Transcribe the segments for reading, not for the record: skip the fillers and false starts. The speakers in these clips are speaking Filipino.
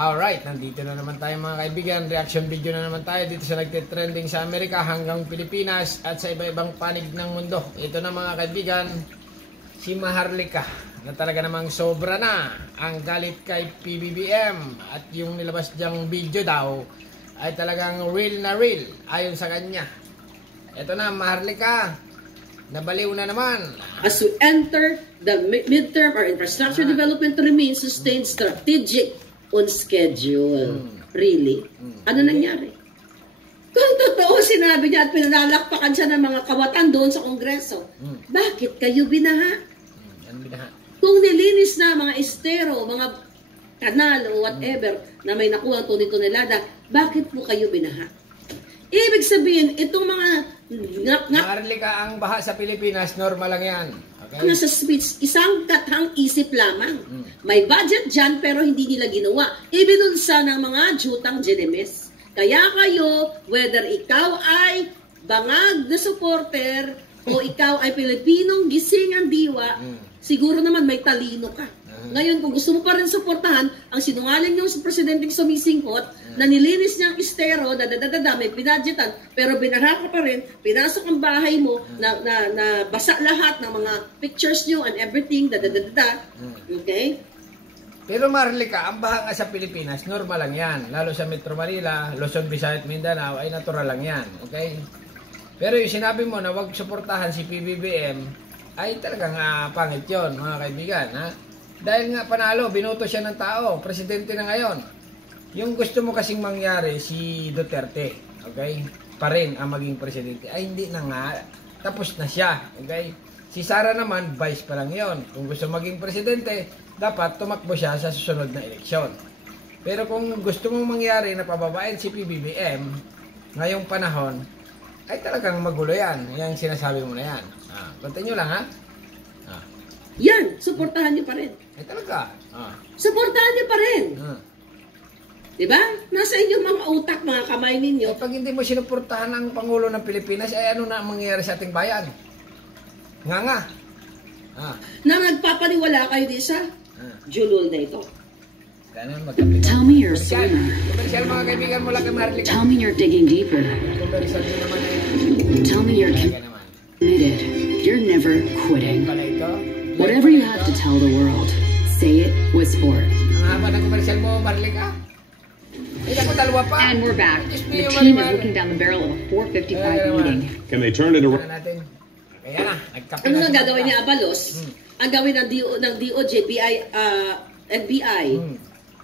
Alright, nandito na naman tayo mga kaibigan. Reaction video na naman tayo dito sa nagtitrending sa Amerika hanggang Pilipinas at sa iba-ibang panig ng mundo. Ito na mga kaibigan, si Maharlika na talaga namang sobra na ang galit kay PBBM at yung nilabas diyang video daw ay talagang real na real ayon sa kanya. Ito na Maharlika, nabaliw na naman. As we enter the midterm, our infrastructure development remains sustained, strategic, on schedule. Really? Ano nangyari? Kung totoo sinabi niya at pinalakpakan siya ng mga kawatan doon sa Kongreso, bakit kayo binaha? Ano binaha? Kung nilinis na mga estero, mga kanal o whatever na may nakuha tonelada, bakit po kayo binaha? Ibig sabihin, itong mga Maharlika, ang baha sa Pilipinas, normal lang yan. Okay? Nasa speech, isang katang isip lamang. May budget dyan pero hindi nila ginawa. Ibinunsa ng mga jutang Genemes. Kaya kayo, whether ikaw ay bangag na supporter o ikaw ay Pilipinong gising ang diwa, siguro naman may talino ka. Ngayon, kung gusto mo pa rin suportahan, ang sinungaling yung presidenteng sumisingkot, na nilinis niyang estero, may pinadyetan, pero binaha ka pa rin, pinasok ang bahay mo, na basa lahat ng mga pictures niyo and everything, Okay? Pero Maharlika, ang baha nga sa Pilipinas, normal lang yan. Lalo sa Metro Manila, Luzon, Visayas, Mindanao, ay natural lang yan. Okay? Pero yung sinabi mo na wag suportahan si PBBM, ay talagang pangit yun, mga kaibigan. Ha? Dahil nga panalo, binoto siya ng tao, presidente na ngayon. Yung gusto mo kasing mangyari si Duterte, okay? Pa rin ang maging presidente. Ay hindi na nga, tapos na siya, okay? Si Sara naman, vice pa lang yon. Kung gusto maging presidente, dapat tumakbo siya sa susunod na eleksyon. Pero kung gusto mong mangyari na pababain si PBBM, ngayong panahon, ay talagang magulo yan. Yung sinasabi mo na yan. Continue lang ha. Yan, suportahan niyo pa rin. Ay talaga. Suportahan niyo pa rin. Diba? Nasa inyong mga utak, mga kamay ninyo. Pag hindi mo sinuportahan ang Pangulo ng Pilipinas, ay ano na ang mangyayari sa ating bayan? Nga. Na nagpapaniwala kayo di sa julol na ito. Tell me you're swimming. Komersyal mga kaibigan mo lang kay Maharlika. Tell me you're digging deeper. Komersyal din naman eh. Tell me you're committed. You're never quitting. Pala ito. Whatever you have to tell the world, say it with sport. Ang haba ng komersyal mo, Maharlika. And we're back. The team is looking down the barrel of a 4:55 meeting. Can they turn it around? Kaya na, nagkape Ano na ang sila. gagawin niya, Abalos? Ang gawin ng DOJ, NBI,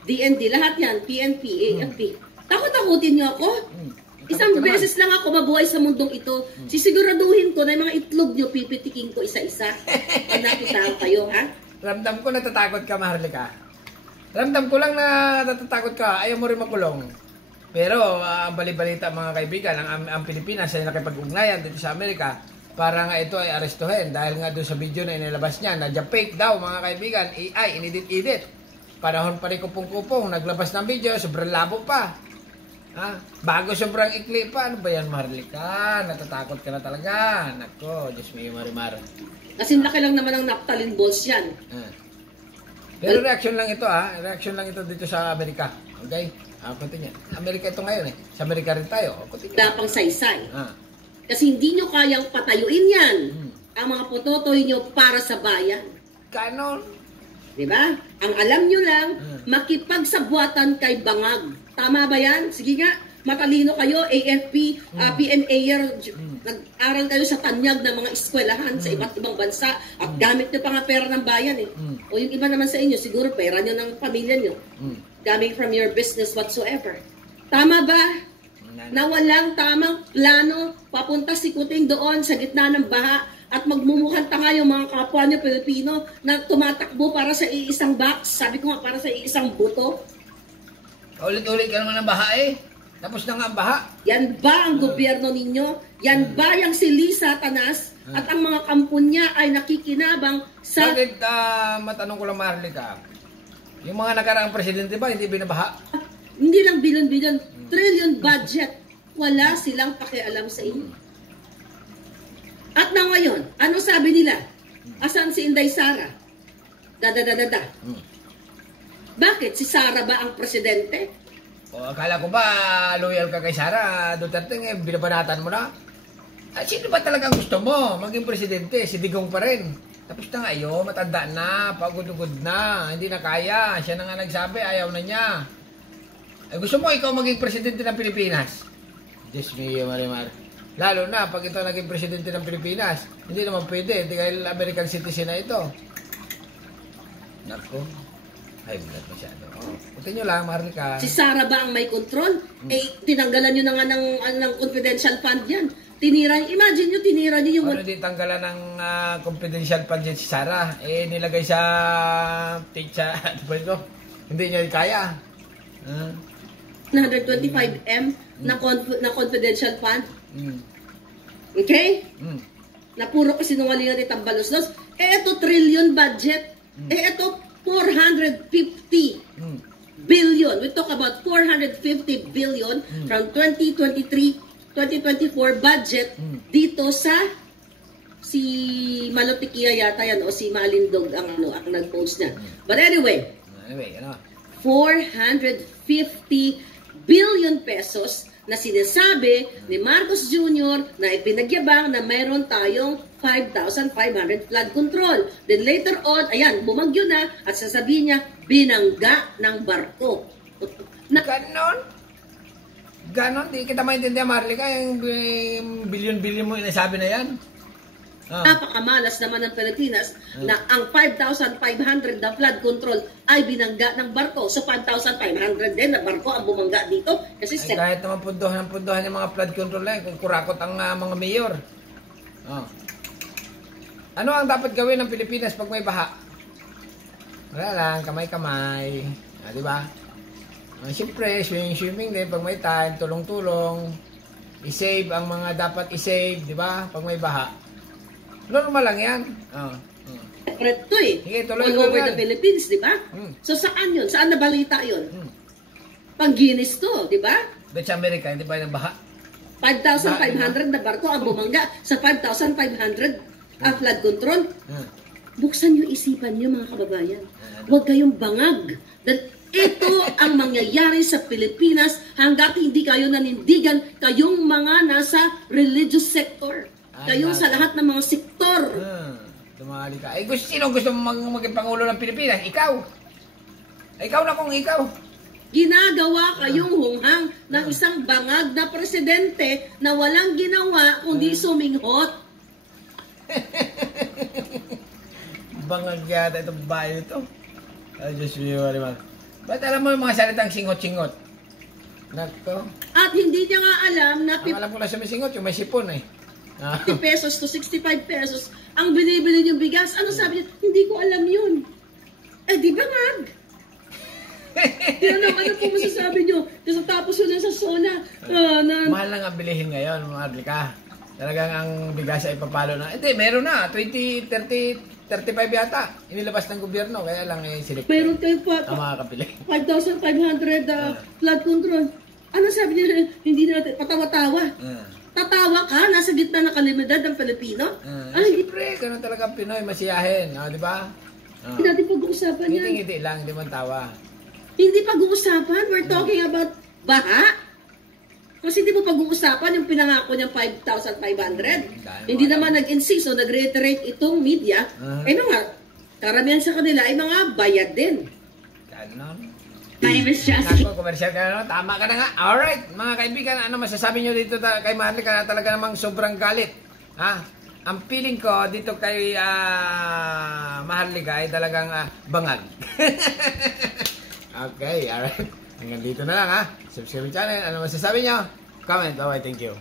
DND, lahat yan, PNP, AFP. Takot-takutin niyo ako? Isang beses lang ako mabuhay sa mundong ito. Sisiguraduhin ko na yung mga itlog niyo, pipitikin ko isa-isa. Pag nakita kayo, ha? Ramdam ko natatakot ka, Maharlika. Ramdam ko lang na natatakot ka. Ayaw mo rin makulong. Pero, ang balibalita mga kaibigan, ang Pilipinas ay nakipag-ugnayan dito sa Amerika para nga ito ay arestuhin. Dahil nga doon sa video na inilabas niya, na fake daw mga kaibigan, AI, inedit-edit. Panahon pa rin kupong-kupong, naglabas ng video, sobrang labo pa. Bago sobrang ikli pa, ano ba yan Maharlika? Natatakot ka na talaga. Nako, Diyos mo yung marimar. Kasi laki lang naman ang naptalin balls yan. Pero reaction lang ito reaction lang ito dito sa Amerika. Okay? Continue. Amerika ito ngayon eh. Sa Amerika rin tayo. Continue. Dapang saysay. Kasi hindi nyo kayang patayuin yan. Ang mga pototoy nyo para sa bayan. Ganon. Diba? Ang alam nyo lang, makipagsabwatan kay bangag. Tama ba yan? Sige nga, matalino kayo, AFP, PMAer, nag-aral kayo sa tanyag ng mga eskwelahan sa iba't ibang bansa at gamit nyo pa nga pera ng bayan eh. O yung iba naman sa inyo, siguro pera nyo ng pamilya nyo. Coming from your business whatsoever. Tama ba? Na walang tamang plano, papunta si Kuting doon sa gitna ng baha at magmumukhang tanga yung mga kapwa nyo Pilipino na tumatakbo para sa iisang box. Sabi ko nga, para sa iisang buto. Ulit-ulit ka naman ng baha eh. Tapos na nga ang baha. Yan ba ang gobyerno ninyo? Yan ba yung si Lisa Tanas at ang mga kampon niya ay nakikinabang sa... Bakit matanong ko lang Maharlika, yung mga nakaraang presidente ba hindi binabaha? Hindi lang bilyon-bilyon, trillion budget. Wala silang pakialam sa inyo. At na ngayon, ano sabi nila? Asan si Inday Sara? Bakit? Si Sara ba ang presidente? O, akala ko ba loyal ka kay Sara Duterte, binabanatan mo na? Sino ba talagang gusto mo maging presidente? Si Digong pa rin. Tapos na ngayon, matanda na, pagod-ugod na, hindi na kaya. Siya na nga nagsabi, ayaw na niya. Gusto mo ikaw maging presidente ng Pilipinas? Diyos mio, Marimar. Lalo na pag ito naging presidente ng Pilipinas, hindi naman pwede, dahil American citizen na ito. Nako, ay bulat masyado. Punta nyo lang, Marlica. Si Sara ba ang may control? Tinanggalan nyo na nga ng confidential fund yan. Imagine nyo, tinira nyo yung... Ano di tanggalan ng confidential fund yan si Sara? Nilagay sa teacher, ano ba ito? Hindi niya kaya. 125M na confidential fund. Okay? Na puro kasinungalingan ni Tambalos-Los. Ito trillion budget. Ito 450 billion. We talk about 450 billion from 2023-2024 budget dito sa si Malotikia yata yan o si Malindog ang nag-post niya. But anyway, 450 billion pesos na sinasabi ni Marcos Jr. na ipinagyabang na mayroon tayong 5,500 flood control. Then later on, ayan, bumagyo na at sasabihin niya, binangga ng barko. Ganon? Di kita maintindihan, Marlica, yung billion-billion mo inasabi na yan. Napakamalas naman ng Pilipinas na ang 5,500 na flood control ay binangga ng barko. So 5,500 din na barko ang bumangga dito. Kasi kahit naman punduhan yung mga flood control na yun, kung kurakot ang mga mayor. Ano ang dapat gawin ng Pilipinas pag may baha? Wala lang, kamay-kamay. Di ba? Siyempre, swimming din pag may time, tulong-tulong. I-save ang mga dapat i-save, di ba? Pag may baha. Normal lang yan. Ito eh. Sige, All over the Philippines, di ba? So saan yun? Saan nabalita yun? Pang-Guinness to, di ba? Dutch America, hindi ba yung baha? 5,500 na barko ang bumangga sa 5,500 flood control. Buksan nyo isipan nyo mga kababayan. Huwag kayong bangag. Dahil ito ang mangyayari sa Pilipinas hanggat hindi kayo nanindigan kayong mga nasa religious sector. Kayong sa lahat ng mga sektor. Dumali ka. Sino gusto mong maging Pangulo ng Pilipinas? Ikaw. Ikaw na kung ikaw. Ginagawa kayong hunghang ng isang bangag na presidente na walang ginawa kundi suminghot. Bangag yata itong bahay ito. Ay, Diyos mio, Marimar. Ba't alam mo yung mga salitang singot-singot? Nako. At hindi niya nga alam na Ang alam ko lang sa may singot, yung may sipon eh. 50 pesos to 65 pesos ang binibili niyong bigas. Ano sabi niya? Hindi ko alam yun. Di bangag. Yan ang ano po masasabi niyo. Tapos yun sa SONA. Mahal lang ang bilihin ngayon, Marlica. Talagang ang bigas ay papalo na. Hindi, meron na. 20, 30, 35 yata. Inilabas ng gobyerno. Kaya lang silik. Meron kayo pa. Ang mga kapili. 5,500 flood control. Ano sabi niya? Hindi natin. Patawa-tawa. Tatawa ka? Nasa gitna ng kalimidad ng Pilipino? Siyempre, ganun talaga Pinoy. Masiyahin. Di ba? Hindi natin pag-uusapan yan. Ngiti lang. Hindi man tawa. Hindi pag-uusapan. We're talking about baha. Kasi hindi mo pag-uusapan yung pinangako niyang 5,500. Hindi naman nag-insist o nag-reiterate itong media. Karamihan sa kanila ay mga bayad din. Ganon. My name is Jessie. Nako, commercial ka na, tama ka na nga. Alright, mga kaibigan, ano masasabi nyo dito kay Marlica na talaga namang sobrang galit? Ang feeling ko dito kay Marlica ay talagang bangag. Okay, alright. Hanggang dito na lang Subscribe channel. Ano masasabi nyo? Comment. Bye-bye, thank you.